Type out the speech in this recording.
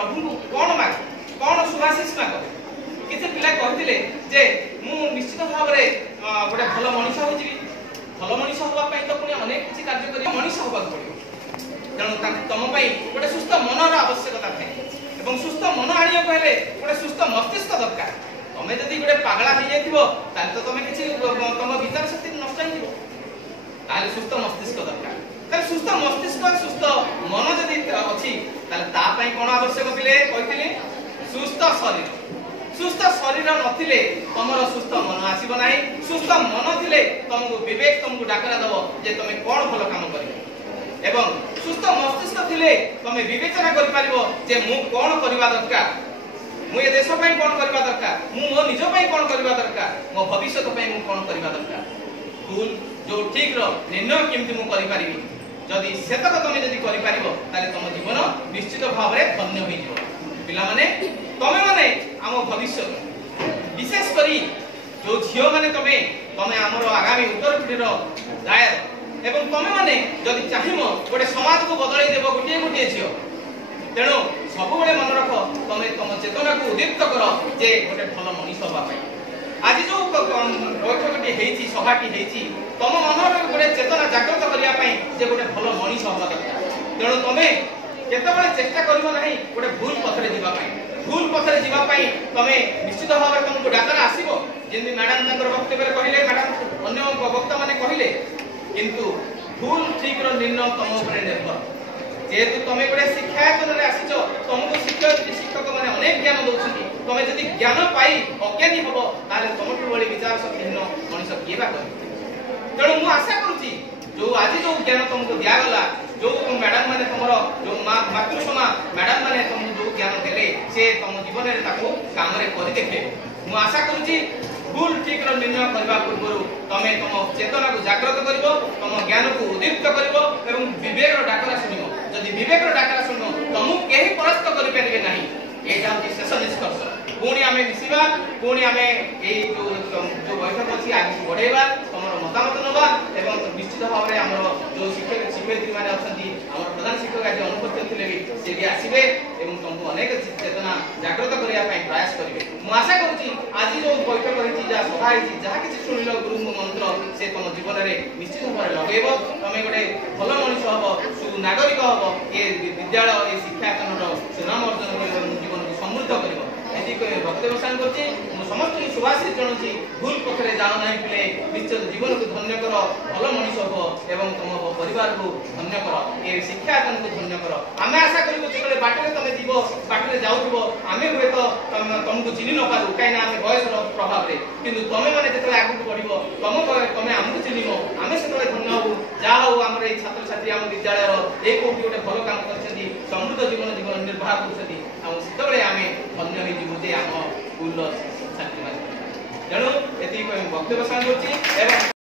प्रभु को कौन माग कौन सुभाषिष माग किसी पिला कहते जे मु निश्चित भाव में गोटे भल मनीष हो भल मनीष हाँपाई तो पुणी अनेक किसी कार्य कर मनीष हाँक पड़ो तेणु तुम गोटे सुस्थ मनर आवश्यकता थाए सुस्थ मन आने गोटे सुस्थ मस्तिष्क दरकार तुम्हें जब गोटे पगला हो जाए तो तुम किसी तुम विचार शक्ति नष्ट हो सुस्थ मस्तिष्क दरकार सुस्थ मस्तिष्क सुस्थ मन जदि अच्छी कौन आवश्यक थे कहते सुस्थ शरीर नथिले तुमर सुस्थ मन आसीब ना सुस्थ मन थिले तुमको विवेक तुमको डाकरा दब जे तुम कौन भल काम कर एवं सुस्थ मस्तिष्क थिले तुम विवेचना कर पारिबो जे मु कौन करबा दरकार मु ए देश पई कौन करबा दरकार मु मो निज पई कौन करबा दरकार मो भविष्य पई मु कौन करबा दरकार भूल जो ठीक रो निर्णय केमति मु करि पारिबी जदि सेतक तुम जदि करि पारिबो ताले तुम जीवन निश्चित भाव रे धन्य होई जिवो पिला माने तमे माने आम भविष्य विशेष करी जो झियो माने तमे तमे हमर आगामी उत्तर पीढ़ीर दायर एवं तमे माने जदि चाहिमो गोटे समाज को बदलै देबो गोटे गोटे झियो तेणु सब बेले मन रख तमे तुम चेतना को उद्दीप्त कर जे गोटे भल मनीष होबा पई आज जो बैठकटी हेछि सभाटी हेछि तुम मन गोटे चेतना जागृत करिया पई जे गोटे भल मनीष होबा दरकार तेणु तमे केतबेले चेष्टा करिबो नाही गोटे भूल पथरे जीवा पई भूल पथरे जीवा पई तमे निश्चित भाव में तुमको डाकरा आसीबो जेंति मैडम तांकर वक्तव्य कहिले मैडम अन्य वक्ता माने कहिले किंतु भूल ठीक रो निर्णय तुम ऊपर निर्भर जेहेतु तुम गोटे शिक्षायतन रे आसीचो तुमको शिक्षक माने अनेक ज्ञान दउछथि तुम जदि ज्ञान पाई अज्ञानी हबो ताले तुमठु बळी विचार शक्तिहीन मनुष्य किबा करे तेणु मु आशा करूची जो आज जो ज्ञान तुमको दिया गला जो मैडम माने तुमरो जो मातृसमा मैडम माने तुमको जो ज्ञान देले से तुम जीवन रे ताको काम रे करि देखे मु आशा करूची भूल ठीक रो निर्णय करबा पूर्व तमे तुम चेतना को जागृत करिवो तुम ज्ञान को उद्दीप्त करिवो एवं विवेक रो डाकरा सुनिवो जदि विवेक रो डाकरा सुनो तुम केही परास्त करि परिबे नाही एटा होची शेष निष्कर्ष पुणी आमे मिसिबा पुणी आमे ए जो बैठक अछि आगे बढ़ेबा तमरो मतामत नबा एवं निश्चित भाव रे हमर जो शिक्षक शिक्षयित्री माने अछंती हमर प्रधान शिक्षक आज अनुपस्थित थिले भी से भी आसीबे एवं तुमको अनेक चेतना जागृत करिया पई प्रयास करिवे मु आशा करूची आज जो बैठक रहिछि जा सभा रहिछि जहा किछि सुनिलो गुरु मंत्र से तुम जीवन रे निश्चित भाव रे लगेबो तमे गोटे भल मनुष्य हबो सुनागरिक हबो ए विद्यालय ए शिक्षायतन रो सुनाम अर्जन करिबो जीवन को समृद्ध करिबो एति वक्तव्य सान करछि मु समस्त सुभाषित जणुछि भूल पथरे जाओ नाही पिले निश्चित जीवन को धन्य कर भल मनुष्य हो एवं तुम परिवार को धन्य कर ए शिक्षायतन को धन्य कर आमे आशा करिबो जे बाटरे तमे जीवो बाटरे जाउथिबो आमे हुए तो तुमको चिनि न पारु काइना आमे बयस रो प्रभाव रे किंतु तमे माने जेतले आगु बढ़िबो तमे हमकु चिनिबो आमे सेतले धन्य हो जा हो हमर ए छात्र छात्री हम विद्यालय रो ए कोठी गोटे भल काम करछथि समृद्ध जीवन निर्वाह करछथि हम सेतले आमे धन्य होई जीवो जे हम स्कूल छात्री माने तेणु एति वक्तव्य सान करछि एवं